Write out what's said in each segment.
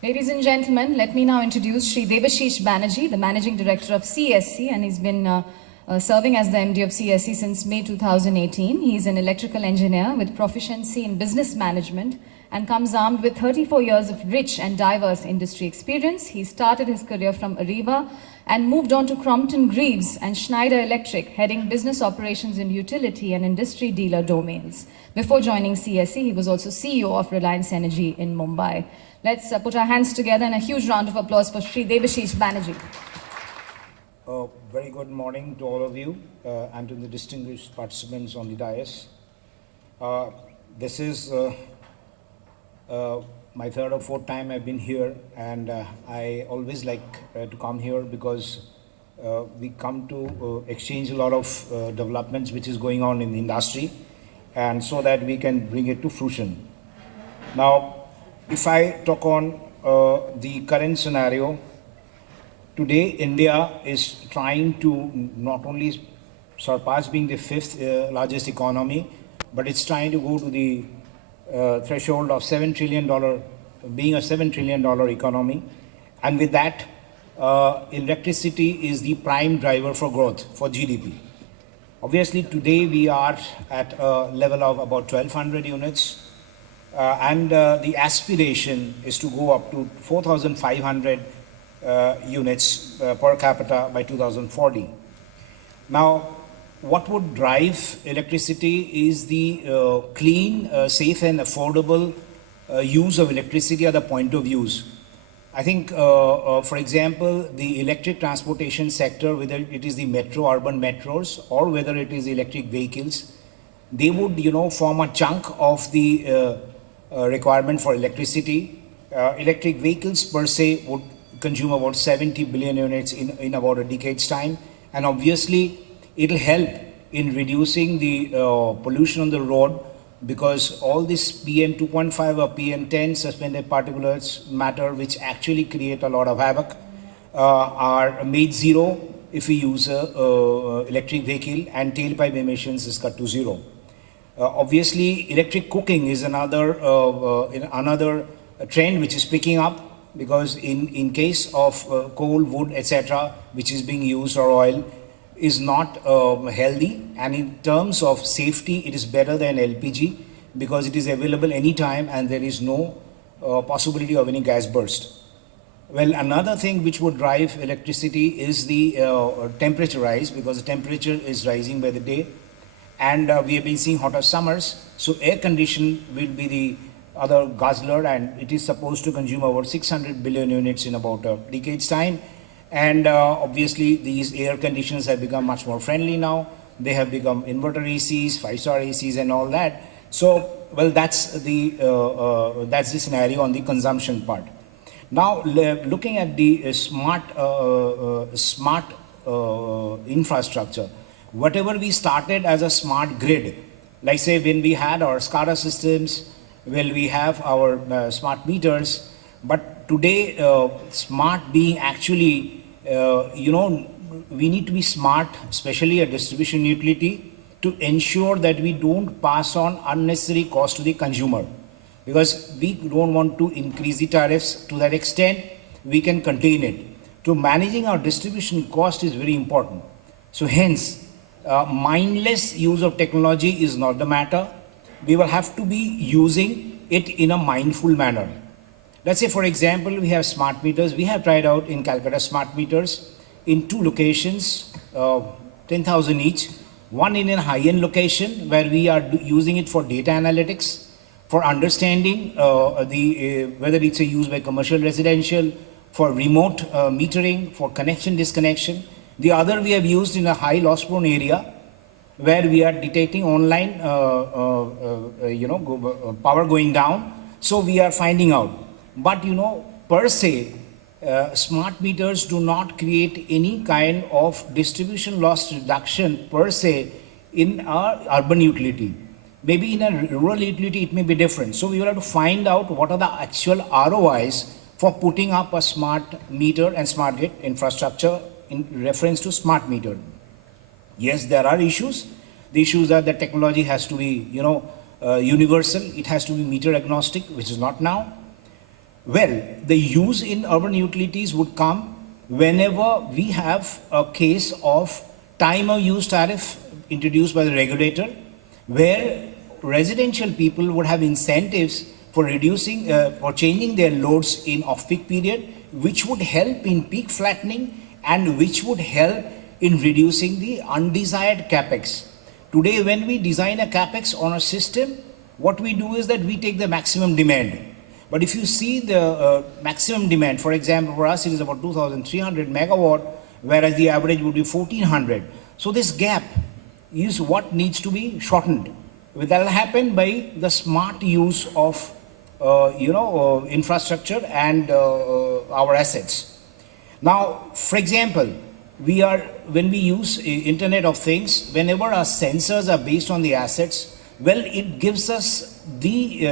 Ladies and gentlemen, let me now introduce Shri Debashish Banerjee, the Managing Director of CSC, and he's been serving as the MD of CSC since May 2018. He is an electrical engineer with proficiency in business management and comes armed with 34 years of rich and diverse industry experience. He started his career from Areva and moved on to Crompton Greaves and Schneider Electric, heading business operations in utility and industry dealer domains. Before joining CSC, he was also CEO of Reliance Energy in Mumbai. Let's put our hands together in a huge round of applause for Shri Debashish Banerjee. Very good morning to all of you and to the distinguished participants on the dais. This is my third or fourth time I've been here, and I always like to come here because we come to exchange a lot of developments which is going on in the industry, and so that we can bring it to fruition. Now, if I talk on the current scenario, today India is trying to not only surpass being the fifth largest economy, but it's trying to go to the threshold of $7 trillion, being a $7 trillion economy. And with that, electricity is the prime driver for growth, for GDP. Obviously, today we are at a level of about 1,200 units. And the aspiration is to go up to 4,500 units per capita by 2040. Now, what would drive electricity is the clean, safe and affordable use of electricity at the point of use. I think, for example, the electric transportation sector, whether it is the metro, urban metros, or whether it is electric vehicles, they would, form a chunk of the requirement for electricity. Electric vehicles per se would consume about 70 billion units in about a decade's time, and obviously it will help in reducing the pollution on the road, because all this PM 2.5 or PM 10 suspended particulates matter, which actually create a lot of havoc, are made zero if we use a electric vehicle, and tailpipe emissions is cut to zero. Obviously, electric cooking is another trend which is picking up, because in case of coal, wood, etc., which is being used, or oil, is not healthy, and in terms of safety, it is better than LPG because it is available anytime and there is no possibility of any gas burst. Well, another thing which would drive electricity is the temperature rise, because the temperature is rising by the day. And we have been seeing hotter summers, so air condition will be the other guzzler, and it is supposed to consume about 600 billion units in about a decade's time. And obviously, these air conditioners have become much more friendly now. They have become inverter ACs, 5-star ACs, and all that. So, well, that's the scenario on the consumption part. Now, looking at the smart infrastructure. Whatever we started as a smart grid, like say when we had our SCADA systems, well, we have our smart meters, but today smart being actually, we need to be smart, especially a distribution utility, to ensure that we don't pass on unnecessary cost to the consumer, because we don't want to increase the tariffs to that extent. We can contain it. So managing our distribution cost is very important. So hence, mindless use of technology is not the matter. We will have to be using it in a mindful manner. Let's say, for example, we have smart meters. We have tried out in Calcutta smart meters in 2 locations, 10,000 each. One in a high-end location where we are using it for data analytics, for understanding whether it's a use by commercial, residential, for remote metering, for connection, disconnection. The other we have used in a high loss prone area where we are detecting online, power going down. So we are finding out. But per se, smart meters do not create any kind of distribution loss reduction per se in our urban utility. Maybe in a rural utility it may be different. So we will have to find out what are the actual ROIs for putting up a smart meter and smart grid infrastructure in reference to smart meter. Yes, there are issues. The issues are that technology has to be, universal. It has to be meter agnostic, which is not now. Well, the use in urban utilities would come whenever we have a case of time of use tariff introduced by the regulator, where residential people would have incentives for reducing, for changing their loads in off-peak period, which would help in peak flattening and which would help in reducing the undesired capex. Today, when we design a capex on a system, what we do is that we take the maximum demand. But if you see the maximum demand, for example, for us it is about 2,300 megawatt, whereas the average would be 1,400. So this gap is what needs to be shortened. That will happen by the smart use of infrastructure and our assets. Now, for example, when we use Internet of Things, whenever our sensors are based on the assets, well, it gives us the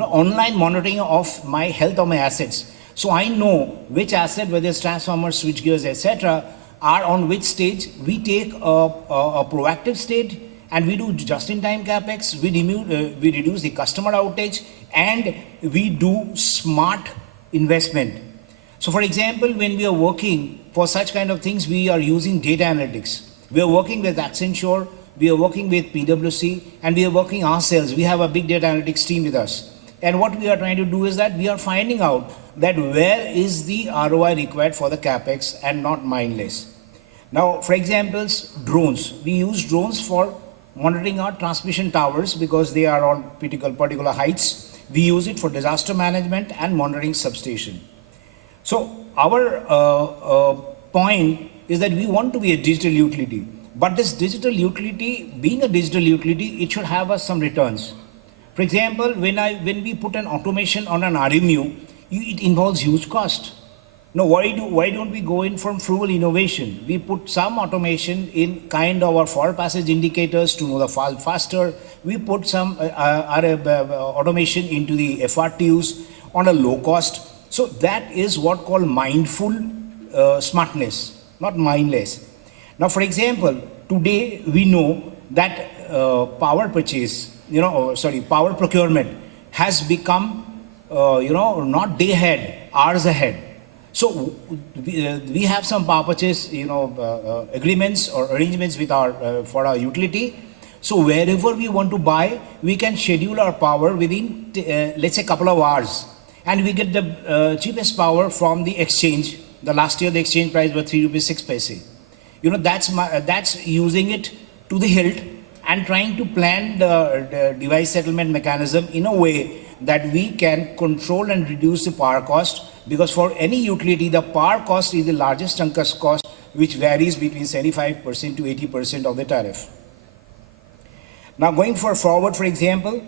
online monitoring of my health of my assets. So I know which asset, whether it's transformers, switchgears, etc., are on which stage. We take a proactive state and we do just-in-time capex. We reduce the customer outage and we do smart investment. So, for example, when we are working for such kind of things, we are using data analytics. We are working with Accenture, we are working with PwC, and we are working ourselves. We have a big data analytics team with us. And what we are trying to do is that we are finding out that where is the ROI required for the capex and not mindless. Now, for example, drones. We use drones for monitoring our transmission towers because they are on particular heights. We use it for disaster management and monitoring substation. So our point is that we want to be a digital utility, but this digital utility, being a digital utility, it should have us some returns. For example, when we put an automation on an RMU, it involves huge cost. Now, why don't we go in from frugal innovation? We put some automation in kind of our forward passage indicators to know the fall faster. We put some automation into the FRTUs on a low cost. So that is what called mindful smartness, not mindless. Now, for example, today we know that power procurement has become, not day ahead, hours ahead. So we have some power purchase, agreements or arrangements with for our utility. So wherever we want to buy, we can schedule our power within, let's say, a couple of hours. And we get the cheapest power from the exchange. The last year the exchange price was 3 rupees 6 paise. That's using it to the hilt and trying to plan the device settlement mechanism in a way that we can control and reduce the power cost, because for any utility the power cost is the largest chunk of cost, which varies between 75% to 80% of the tariff. Now going forward, for example,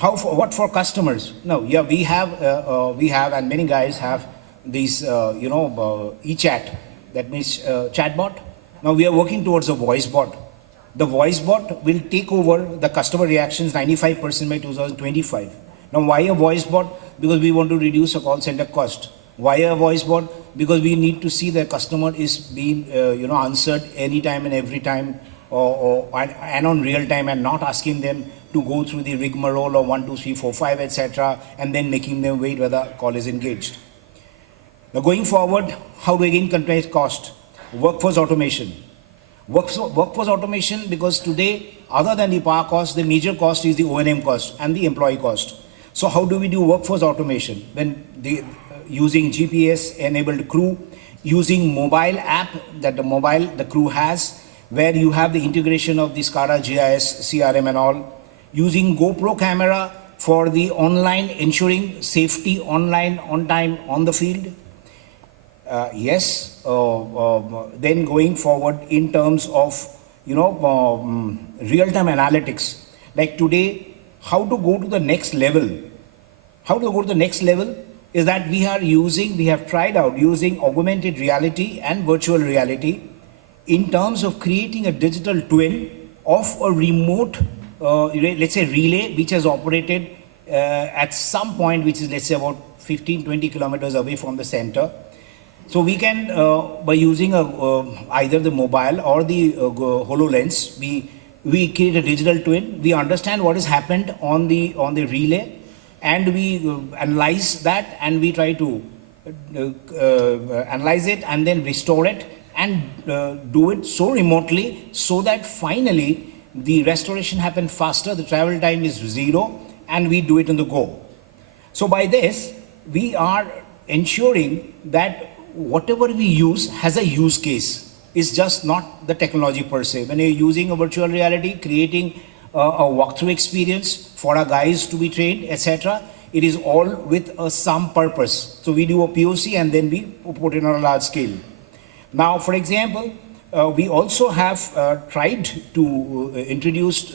what for customers? No, yeah, we have and many guys have these eChat, that means chatbot. Now we are working towards a voice bot. The voice bot will take over the customer reactions 95% by 2025. Now why a voice bot? Because we want to reduce a call center cost. Why a voice bot? Because we need to see the customer is being answered anytime and every time and on real time, and not asking them to go through the rigmarole of 1, 2, 3, 4, 5, etc., and then making them wait whether call is engaged. Now going forward, how do we again control cost? Workforce automation. Workforce automation, because today, other than the power cost, the major cost is the O&M cost and the employee cost. So how do we do workforce automation? Using GPS-enabled crew, using mobile app that the crew has, where you have the integration of the SCADA, GIS, CRM and all, using GoPro camera for the online, ensuring safety online, on time, on the field. Then going forward in terms of, real-time analytics, like today, how to go to the next level? How to go to the next level is that we have tried out using augmented reality and virtual reality in terms of creating a digital twin of a remote, let's say, relay, which has operated at some point, which is, let's say, about 15-20 kilometers away from the center. So we can, by using either the mobile or the HoloLens, we create a digital twin. We understand what has happened on the relay. and we analyze that, and we try to analyze it and then restore it, and do it so remotely so that finally the restoration happens faster, the travel time is zero, and we do it on the go. So by this, we are ensuring that whatever we use has a use case. It's just not the technology per se. When you're using a virtual reality, creating a walkthrough experience for our guys to be trained, etc., it is all with some purpose. So we do a POC and then we put it on a large scale. Now, for example, we also have tried to introduce,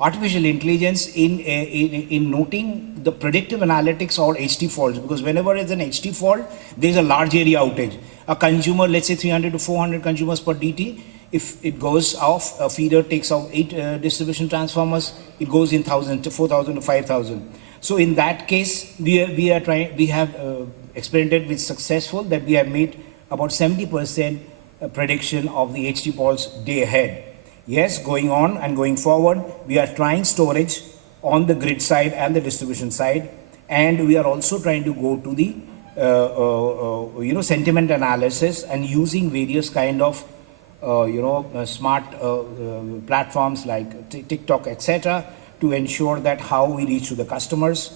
artificial intelligence in noting the predictive analytics or HT faults, because whenever there's an HT fault, there's a large area outage. A consumer, let's say 300 to 400 consumers per DT, if it goes off, a feeder takes off 8 distribution transformers, it goes in 1,000 to 4,000 to 5,000. So in that case, we have experimented with successful that we have made about 70% prediction of the HT faults day ahead. Yes, going on and going forward, we are trying storage on the grid side and the distribution side, and we are also trying to go to the sentiment analysis and using various kind of smart platforms like TikTok, etc., to ensure that how we reach to the customers.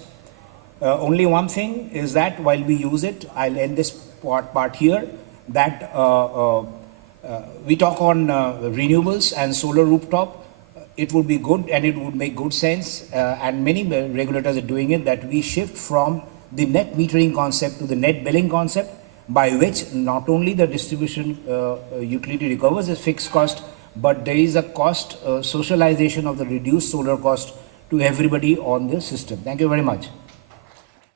Only one thing is that while we use it, I'll end this part here, that we talk on renewables and solar rooftop. It would be good and it would make good sense, and many regulators are doing it, that we shift from the net metering concept to the net billing concept, by which not only the distribution utility recovers its fixed cost, but there is a cost socialization of the reduced solar cost to everybody on the system. Thank you very much.